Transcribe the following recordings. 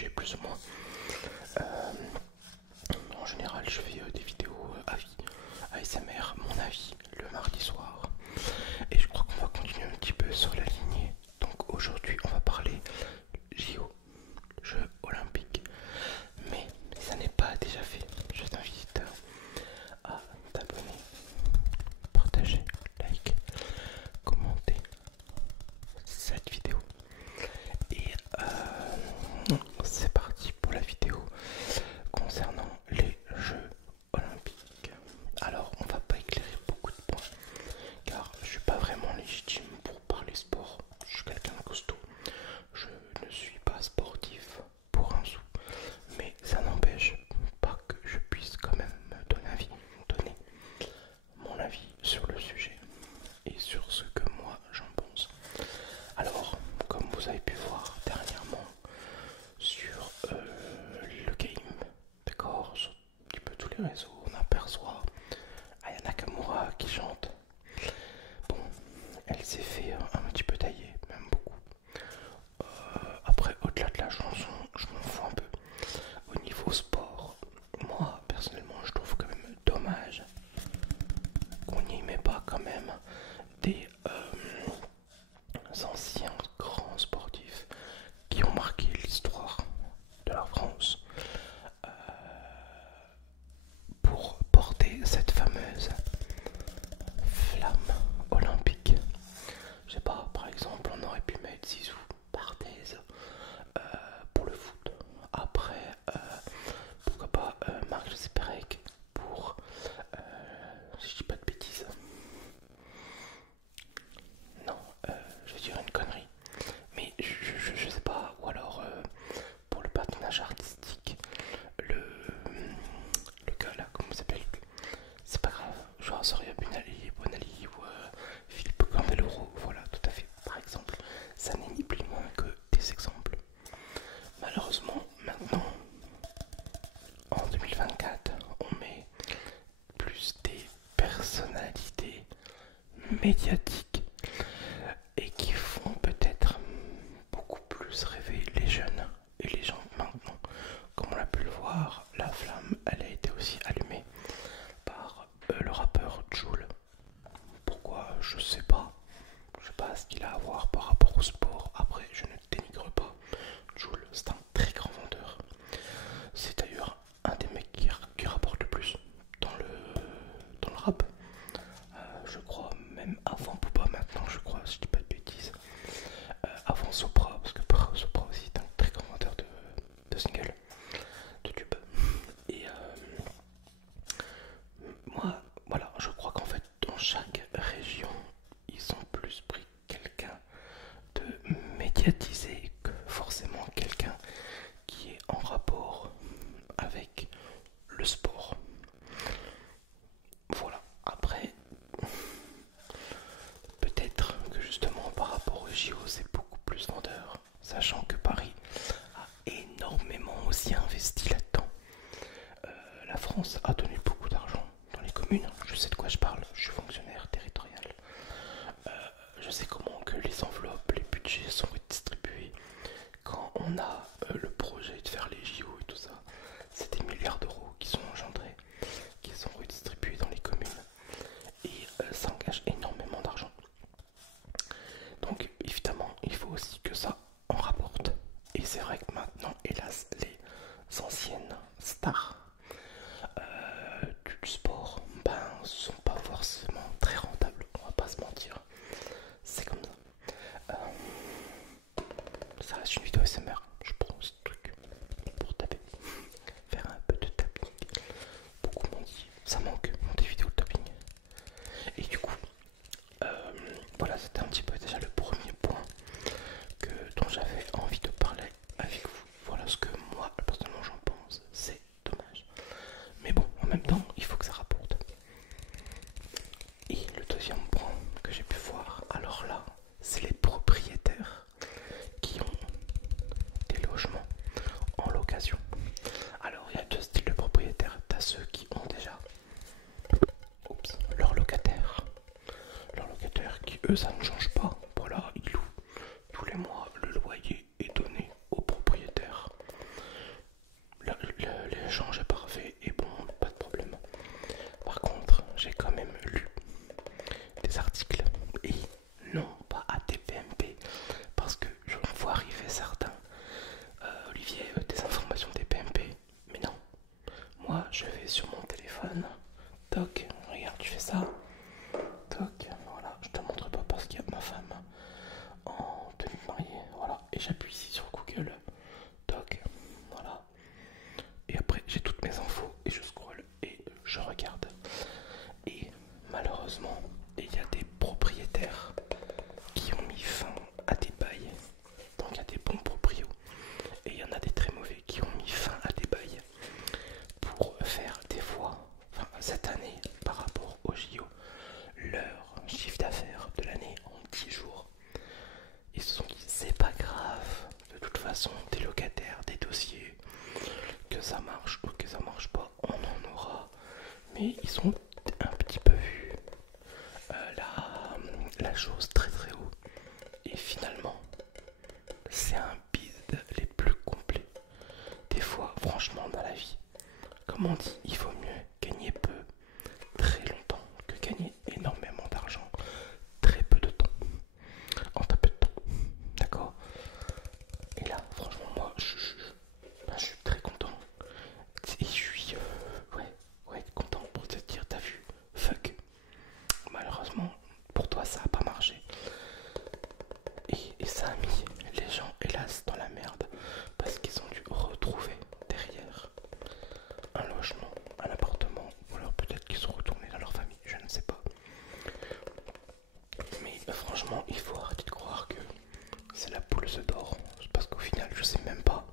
sujet plus ou moins. En général, je fais des vidéos avis, ASMR, mon avis, le mardi soir. Et je crois qu'on va continuer un petit peu sur la lignée. Donc aujourd'hui, on va parler JO, Jeux Olympiques. Mais si ça n'est pas déjà fait, je t'invite à t'abonner, partager, like, commenter cette vidéo. Et c'est parti pour la vidéo concernant les Jeux Olympiques. Alors on va pas éclairer beaucoup de points car je suis pas vraiment légitime pour parler sport. Je suis quelqu'un de costaud. Je ne suis pas sportif pour un sou. Mais ça n'empêche pas que je puisse quand même donner mon avis sur le sujet et sur ce que moi j'en pense. Alors, comme vous avez pu voir dernièrement sur le game, d'accord, sur un petit peu tous les réseaux, on aperçoit Aya Nakamura qui chante. Bon, elle s'est fait un petit peu tailler, même beaucoup. Après, au-delà de la chanson, je m'en fous un peu. Au niveau sport, moi personnellement, je trouve quand même dommage qu'on n'y met pas quand même des anciens grands sportifs qui ont marqué l'histoire de la France pour porter cette fameuse flamme olympique. Je sais pas, par exemple, on aurait pu mettre Zizou, Barthez pour le foot. Après, pourquoi pas Marc-José Pérec pour, si je dis pas de bêtises, non, je vais dire une connerie, mais je sais pas, ou alors pour le patinage artistique, le gars là, comment il s'appelle? C'est pas grave, genre Soria Bonali ou Philippe Candeloro, voilà, tout à fait, par exemple. Ça n'est ni plus ni moins que des exemples. Malheureusement, maintenant, en 2024, on met plus des personnalités médiatiques et qui font peut-être beaucoup plus rêver les jeunes et les gens maintenant. Comme on a pu le voir, la flamme, elle a été aussi allumée par le rappeur Jul. Pourquoi? Je sais pas. Je sais pas ce qu'il a à voir par rapport au sport. Après, je ne dénigre pas. Jul, c'est un très grand vendeur. C'est d'ailleurs un des mecs qui rapporte le plus dans le rap. Je crois même avant Booba, maintenant je crois, si je dis pas de bêtises. Avant Sopra, parce que Sopra aussi est un très grand vendeur de singles, de tubes. Et moi, voilà, je crois qu'en fait, dans chaque région, ils ont plus pris quelqu'un de médiatisé que forcément quelqu'un qui est en rapport avec le sport. Voilà, après, peut-être que justement par rapport au JO, c'est beaucoup plus vendeur, sachant que Paris a énormément aussi investi là-dedans. La France a donné beaucoup d'argent dans les communes, je sais de quoi je parle, je suis fonctionnaire territorial. Je sais comment que les enveloppes, les budgets sont redistribués. Quand on a le projet de faire les JO et tout ça, c'est des milliards d'euros qui sont engendrés, qui sont redistribués dans les communes et ça engage énormément d'argent. Donc évidemment, il faut aussi que ça en rapporte. Et c'est vrai que maintenant, hélas, les anciennes stars du sport sont pas forcément très rentables, on va pas se mentir. C'est comme ça. Ça reste une vidéo SMR, je prends ce truc pour taper, faire un peu de tapping. Beaucoup m'ont dit, ça manque dans des vidéos de tapping. Et du coup, voilà, c'était un petit peu déjà le premier point dont j'avais envie de parler avec vous. Voilà ce que moi, personnellement, j'en pense. C'est dommage. Mais bon, en même temps, il faut que ça rapporte. Et le deuxième point que j'ai pu voir, alors là, c'est les propriétaires qui ont des logements en location. Alors, il y a deux styles de propriétaires. T'as ceux qui ont déjà leurs locataires. Leurs locataires qui, eux, ça ne change pas. Voilà, ils louent tous les mois, le loyer est donné aux propriétaires. j'appuie ici sur Google Doc, voilà. Et après j'ai toutes mes infos et je scrolle et je regarde. Et malheureusement, il y a des propriétaires qui ont mis fin à des bails. Donc il y a des bons proprios et il y en a des très mauvais qui ont mis fin à des bails pour faire des fois, enfin cette année par rapport au JO, leur chiffre d'affaires de l'année en 10 jours. Ils se sont dit c'est pas grave, de toute façon des locataires, des dossiers, que ça marche ou que ça marche pas, on en aura. Mais ils ont un petit peu vu la chose très très haut. Et finalement, c'est un bide les plus complets. Des fois, franchement, dans la vie, comme on dit, il vaut mieux gagner peu, très longtemps, que gagner énormément d'argent, très peu de temps, en très peu de temps. D'accord? Et là, franchement, moi, je suis très content. Et je suis, ouais, content pour te dire, t'as vu, fuck. Malheureusement, pour toi, ça a pas marché. Et ça a mis les gens, hélas, dans la merde. Parce qu'ils ont dû retrouver derrière un logement, un appartement. Ou alors peut-être qu'ils sont retournés dans leur famille, je ne sais pas. Mais franchement, il faut arrêter de croire que c'est la poule se d'or. Parce qu'au final, je sais même pas.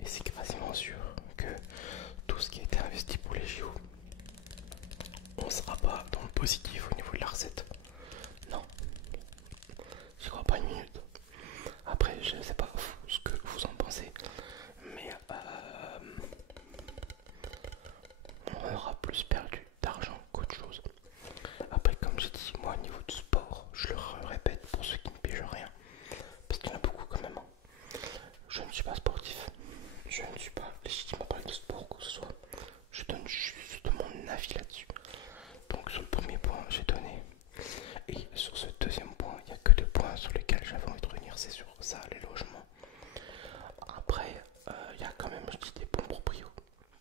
Et c'est quasiment sûr que tout ce qui a été investi pour les JO, on sera pas dans le positif au niveau de la recette. Non, j'y crois pas une minute. Après, je ne sais pas ce que vous en pensez, mais on aura plus perdu d'argent qu'autre chose. Après, comme j'ai dit, moi au niveau du sport, je le répète pour ceux qui ne pigent rien, parce qu'il y en a beaucoup quand même. Je ne suis pas sportif, je ne suis pas légitime à parler de sport ou quoi que ce soit. Je donne juste mon avis là-dessus. Donc sur le premier point, j'ai donné. Et sur ce deuxième point, il n'y a que deux points sur lesquels j'avais envie de revenir, c'est sur ça, les logements. Après, il y a quand même, je dis, des bons proprios,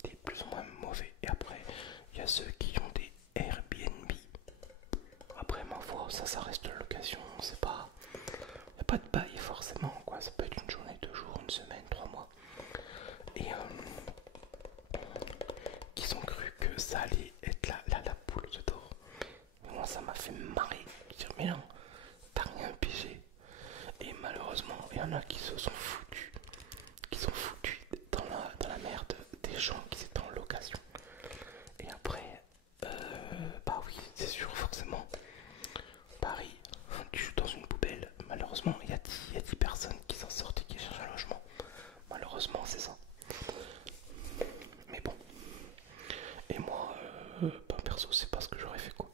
des plus ou moins mauvais. Et après, il y a ceux qui ont des Airbnb. Après, ma foi, ça reste la location, c'est pas... Il n'y a pas de bail forcément, quoi. Ça peut être une journée, 2 jours, une semaine, 3 mois. Et qu'ils ont cru que ça allait être la poule de d'or. Mais moi, ça m'a fait marrer. Dire, mais non, t'as rien pigé. Et malheureusement, il y en a qui se sont foutus. Qui sont foutus dans la merde des gens qui étaient en location. Et après, bah oui, c'est sûr, forcément. Paris, tu joues dans une poubelle. Malheureusement, il y a 10 personnes qui s'en sortent et qui cherchent un logement. Malheureusement, c'est ça. Mais bon. Et moi, bah, perso, c'est pas ce que j'aurais fait, quoi.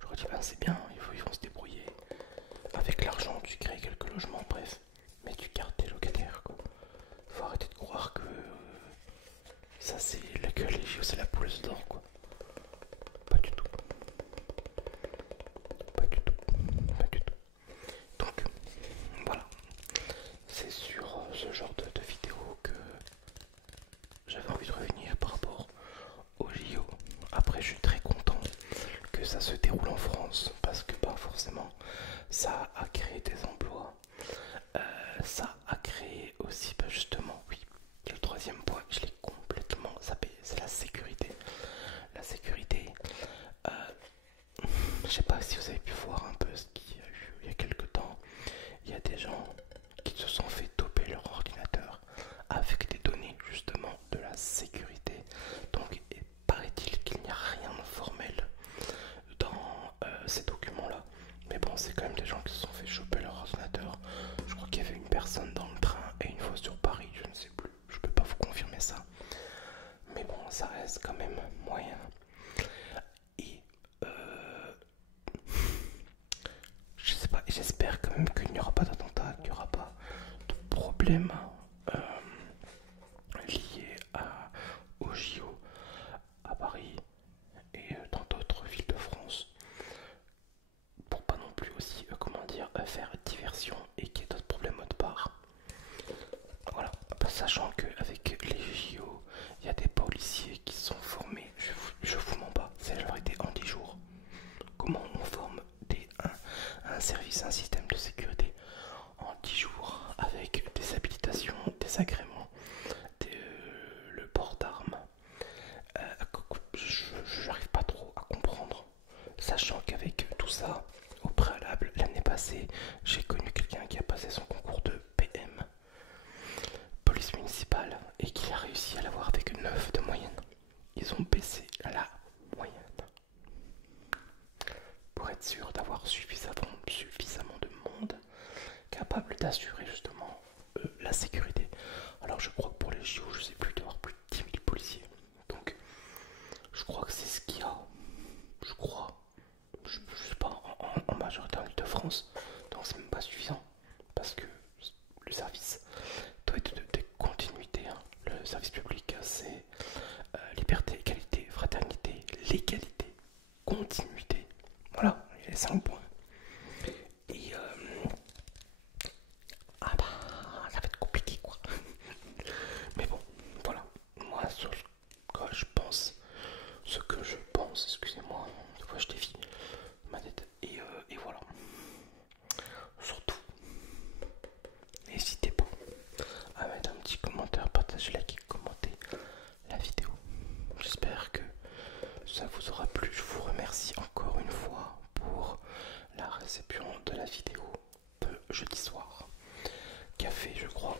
J'aurais dit, ben c'est bien, ils vont se débrouiller. Avec l'argent, tu crées quelques logements, bref. Mais tu gardes tes locataires, quoi. Faut arrêter de croire que ça, c'est que les JO, c'est la poule d'or, quoi. Pas du tout. Pas du tout. Pas du tout. Donc, voilà. C'est sur ce genre de vidéo que j'avais envie de revenir par rapport au JO. Après, je suis très content que ça se déroule en France parce que bah, forcément ça a créé des emplois, ça a créé aussi bah, justement, oui, le troisième point, je l'ai complètement zappé, c'est la sécurité. La sécurité, je sais pas si vous avez pu voir un peu ce qu'il y a eu il y a quelques temps. Il y a des gens qui se sont fait toper leur ordinateur avec des données justement de la sécurité. Donc paraît-il qu'il n'y a rien de formel dans ces documents-là. Mais bon, c'est quand même des gens qui se sont fait choper leur ordinateur. Je crois qu'il y avait une personne dans le train et une fois sur Paris, je ne sais plus. Je peux pas vous confirmer ça. Mais bon, ça reste quand même moyen. Et je sais pas, j'espère quand même qu'il n'y aura pas d'attentat, qu'il n'y aura pas de problème liés au JO à Paris et dans d'autres villes de France. Pour pas non plus aussi, comment dire, faire diversion et qu'il y ait d'autres problèmes autre part. Voilà, sachant qu'avec les JO, il y a des policiers qui sont formés, je vous mens pas, c'est la vérité, en 10 jours. Comment on forme un service, un système de sécurité en 10 jours avec des d'assurer justement la sécurité. Alors je crois que pour les JO, je sais plus, d'avoir plus de 10 000 policiers. Donc je crois que c'est ce qu'il y a. Je crois. Je sais pas, en majorité en Ile-de-France. Donc c'est même pas suffisant. Parce que le service doit être de continuité. Hein. Le service public, c'est liberté, égalité, fraternité, légalité, continuité. Voilà, il y a les 5 points. Et ah bah, ça va être compliqué quoi. Mais bon, voilà. Moi, sur ce que je pense, excusez-moi, des fois je défie ma tête. Et voilà. Surtout, n'hésitez pas à mettre un petit commentaire, partager, liker, commenter la vidéo. J'espère que ça vous aura plu. Je vous remercie encore une fois pour la réception de la vidéo de jeudi soir qui a fait, je crois,